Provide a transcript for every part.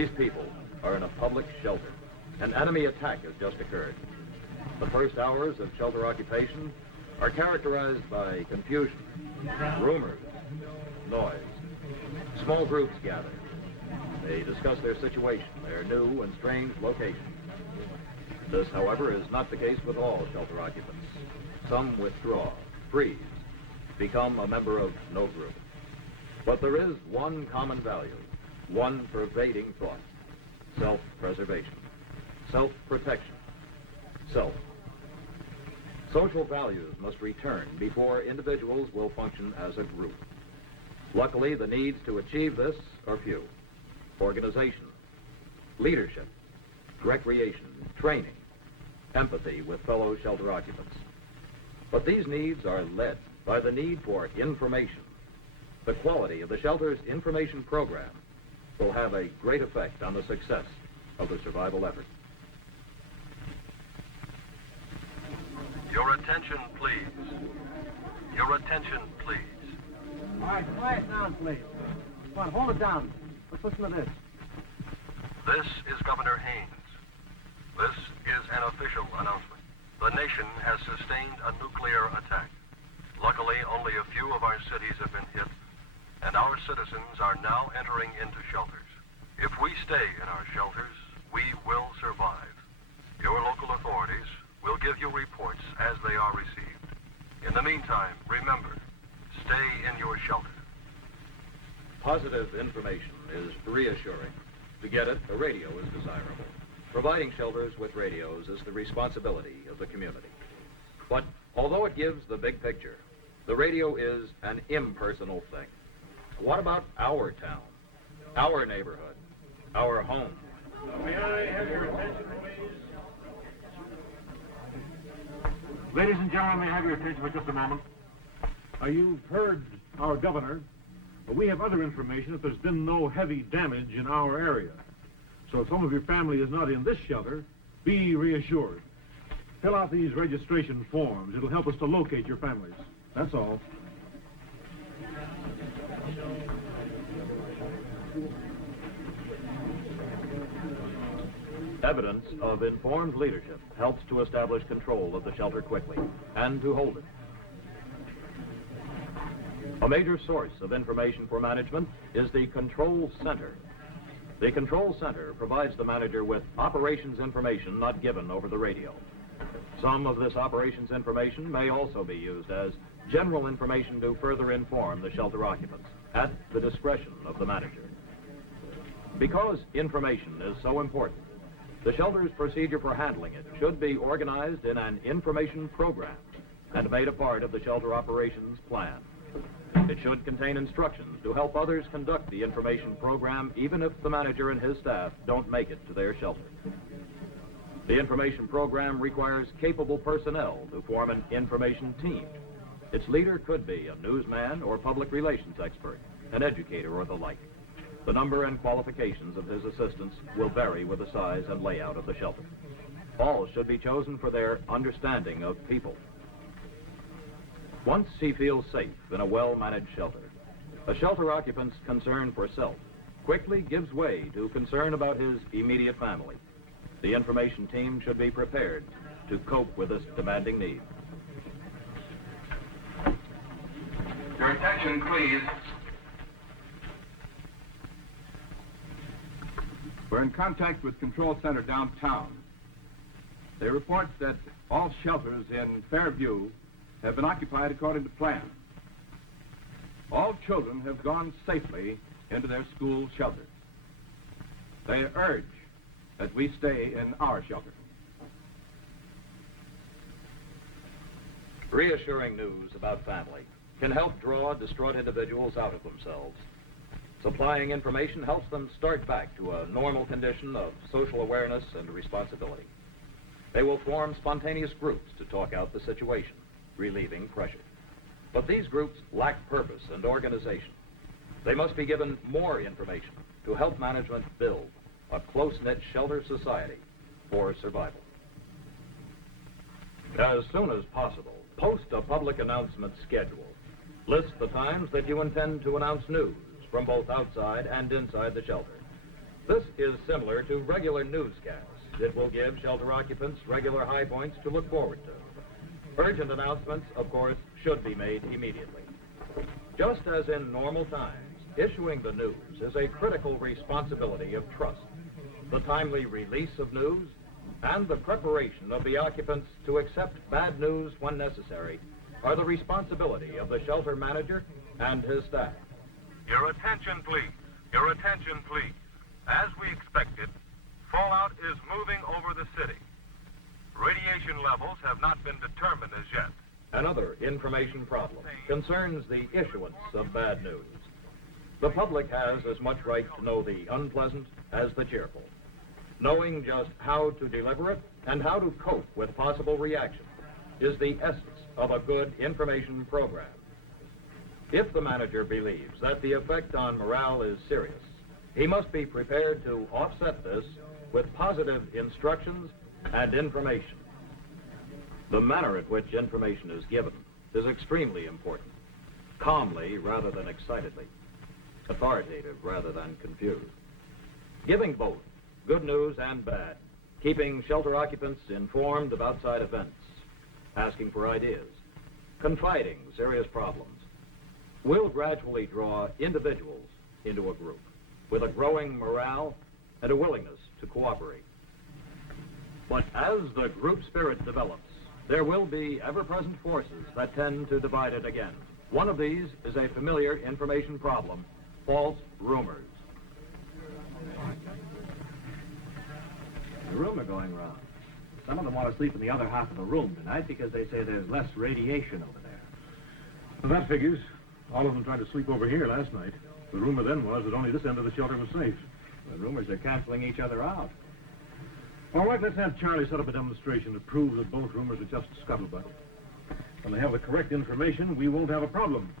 These people are in a public shelter. An enemy attack has just occurred. The first hours of shelter occupation are characterized by confusion, rumors, noise. Small groups gather. They discuss their situation, their new and strange location. This, however, is not the case with all shelter occupants. Some withdraw, freeze, become a member of no group. But there is one common value, one pervading thought: self-preservation, self-protection, self. Social values must return before individuals will function as a group. Luckily, the needs to achieve this are few: organization, leadership, recreation, training, empathy with fellow shelter occupants. But these needs are led by the need for information. The quality of the shelter's information program will have a great effect on the success of the survival effort. Your attention, please. Your attention, please. All right, quiet down, please. Come on, hold it down. Let's listen to this. This is Governor Haynes. This is an official announcement. The nation has sustained a nuclear attack. Luckily, only a few of our cities have been hit, and our citizens are now entering into shelters. If we stay in our shelters, we will survive. Your local authorities will give you reports as they are received. In the meantime, remember, stay in your shelter. Positive information is reassuring. To get it, a radio is desirable. Providing shelters with radios is the responsibility of the community. But although it gives the big picture, the radio is an impersonal thing. What about our town, our neighborhood, our home? May I have your attention, please? Ladies and gentlemen, may I have your attention for just a moment? You've heard our governor, but we have other information that there's been no heavy damage in our area. So if some of your family is not in this shelter, be reassured. Fill out these registration forms. It'll help us to locate your families. That's all. Evidence of informed leadership helps to establish control of the shelter quickly and to hold it. A major source of information for management is the Control Center. The Control Center provides the manager with operations information not given over the radio. Some of this operations information may also be used as general information to further inform the shelter occupants at the discretion of the manager. Because information is so important, the shelter's procedure for handling it should be organized in an information program and made a part of the shelter operations plan. It should contain instructions to help others conduct the information program even if the manager and his staff don't make it to their shelter. The information program requires capable personnel to form an information team. Its leader could be a newsman or public relations expert, an educator or the like. The number and qualifications of his assistants will vary with the size and layout of the shelter. All should be chosen for their understanding of people. Once he feels safe in a well-managed shelter, a shelter occupant's concern for self quickly gives way to concern about his immediate family. The information team should be prepared to cope with this demanding need. Your attention, please. We're in contact with Control Center downtown. They report that all shelters in Fairview have been occupied according to plan. All children have gone safely into their school shelters. They urge that we stay in our shelter. Reassuring news about family can help draw distraught individuals out of themselves. Supplying information helps them start back to a normal condition of social awareness and responsibility. They will form spontaneous groups to talk out the situation, relieving pressure. But these groups lack purpose and organization. They must be given more information to help management build a close-knit shelter society for survival. As soon as possible, post a public announcement schedule. List the times that you intend to announce news from both outside and inside the shelter. This is similar to regular newscasts. It will give shelter occupants regular high points to look forward to. Urgent announcements, of course, should be made immediately. Just as in normal times, issuing the news is a critical responsibility of trust. The timely release of news and the preparation of the occupants to accept bad news when necessary are the responsibility of the shelter manager and his staff. Your attention, please. Your attention, please. As we expected, fallout is moving over the city. Radiation levels have not been determined as yet. Another information problem concerns the issuance of bad news. The public has as much right to know the unpleasant as the cheerful. Knowing just how to deliver it and how to cope with possible reaction is the essence of a good information program. If the manager believes that the effect on morale is serious, he must be prepared to offset this with positive instructions and information. The manner in which information is given is extremely important. Calmly rather than excitedly. Authoritative rather than confused. Giving both good news and bad. Keeping shelter occupants informed of outside events. Asking for ideas. Confiding serious problems. Will gradually draw individuals into a group with a growing morale and a willingness to cooperate. But as the group spirit develops, there will be ever-present forces that tend to divide it again. One of these is a familiar information problem, false rumors. There's a rumor going around. Some of them want to sleep in the other half of the room tonight because they say there's less radiation over there. Well, that figures. All of them tried to sleep over here last night. The rumor then was that only this end of the shelter was safe. The rumors are canceling each other out. All right, let's have Charlie set up a demonstration to prove that both rumors are just scuttlebutt. When they have the correct information, we won't have a problem.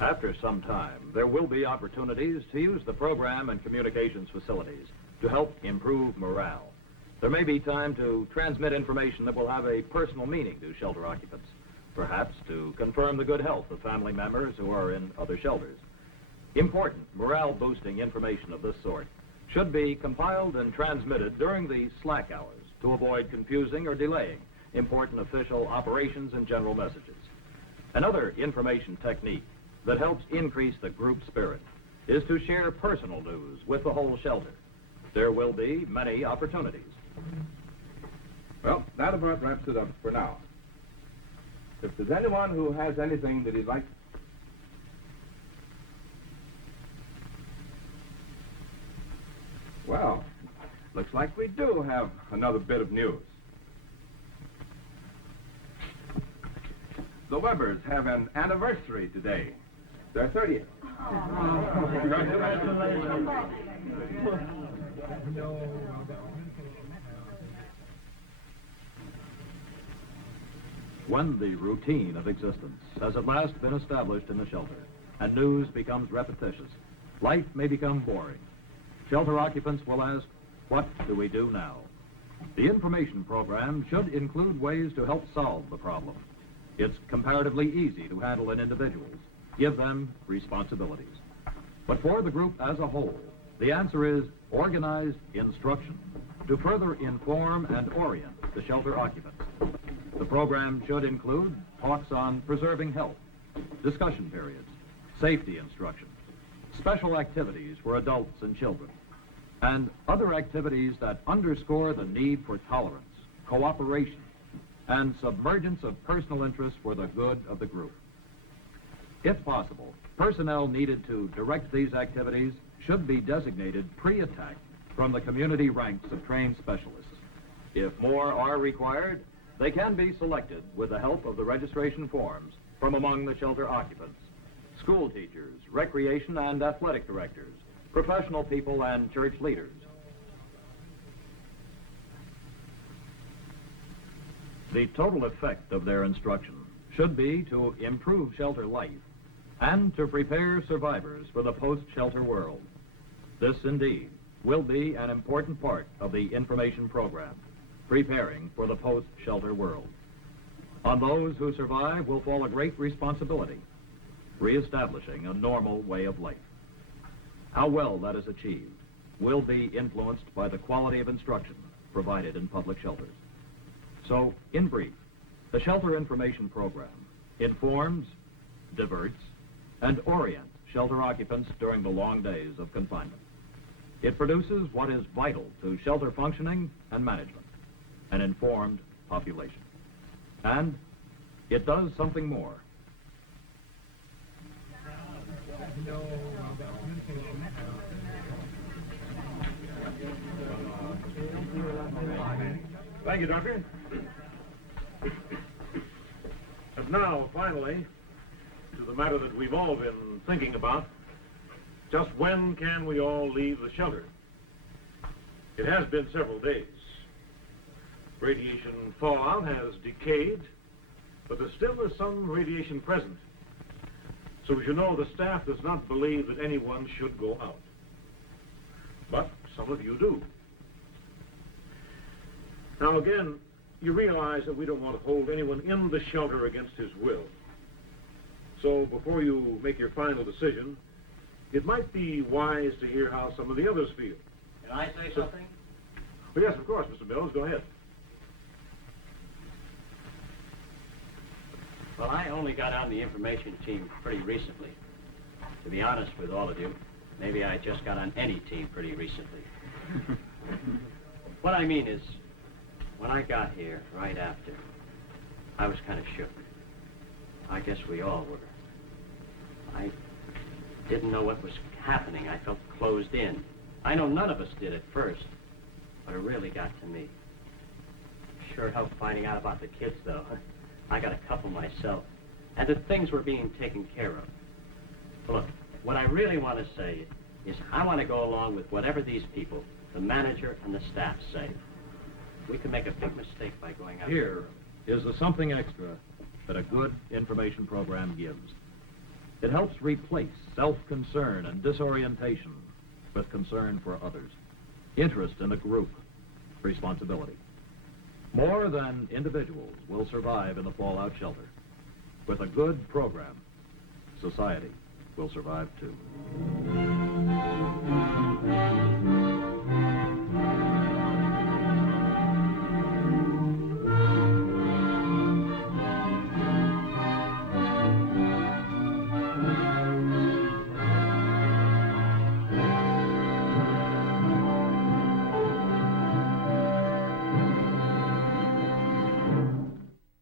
After some time, there will be opportunities to use the program and communications facilities to help improve morale. There may be time to transmit information that will have a personal meaning to shelter occupants, perhaps to confirm the good health of family members who are in other shelters. Important morale-boosting information of this sort should be compiled and transmitted during the slack hours to avoid confusing or delaying important official operations and general messages. Another information technique that helps increase the group spirit is to share personal news with the whole shelter. There will be many opportunities. Well, that about wraps it up for now. If there's anyone who has anything that he'd like... Well, looks like we do have another bit of news. The Webbers have an anniversary today. Their 30th. Congratulations. When the routine of existence has at last been established in the shelter and news becomes repetitious, life may become boring. Shelter occupants will ask, what do we do now? The information program should include ways to help solve the problem. It's comparatively easy to handle in individuals. Give them responsibilities. But for the group as a whole, the answer is organized instruction to further inform and orient the shelter occupants. The program should include talks on preserving health, discussion periods, safety instruction, special activities for adults and children, and other activities that underscore the need for tolerance, cooperation, and submergence of personal interest for the good of the group. If possible, personnel needed to direct these activities should be designated pre-attack from the community ranks of trained specialists. If more are required, they can be selected with the help of the registration forms from among the shelter occupants, school teachers, recreation and athletic directors, professional people, and church leaders. The total effect of their instruction should be to improve shelter life and to prepare survivors for the post-shelter world. This, indeed, will be an important part of the information program, preparing for the post-shelter world. On those who survive will fall a great responsibility. reestablishing a normal way of life. How well that is achieved will be influenced by the quality of instruction provided in public shelters. So, in brief, the Shelter Information Program informs, diverts, and orients shelter occupants during the long days of confinement. It produces what is vital to shelter functioning and management, an informed population. And it does something more. Thank you, Doctor. And now, finally, to the matter that we've all been thinking about. Just when can we all leave the shelter? It has been several days. Radiation fallout has decayed, but there still is some radiation present. So as you know, the staff does not believe that anyone should go out. But some of you do. Now again, you realize that we don't want to hold anyone in the shelter against his will. So before you make your final decision, it might be wise to hear how some of the others feel. Can I say something? Well, yes, of course, Mr. Mills, go ahead. Well, I only got on the information team pretty recently. To be honest with all of you, maybe I just got on any team pretty recently. What I mean is, when I got here right after, I was kind of shook. I guess we all were. I didn't know what was happening. I felt closed in. I know none of us did at first, but it really got to me. Sure helped finding out about the kids, though. I got a couple myself, and that things were being taken care of. Look, what I really want to say is I want to go along with whatever these people, the manager and the staff, say. We could make a big mistake by going out. Here is the something extra that a good information program gives. It helps replace self-concern and disorientation with concern for others, interest in a group, responsibility. More than individuals will survive in the fallout shelter. With a good program, society will survive too.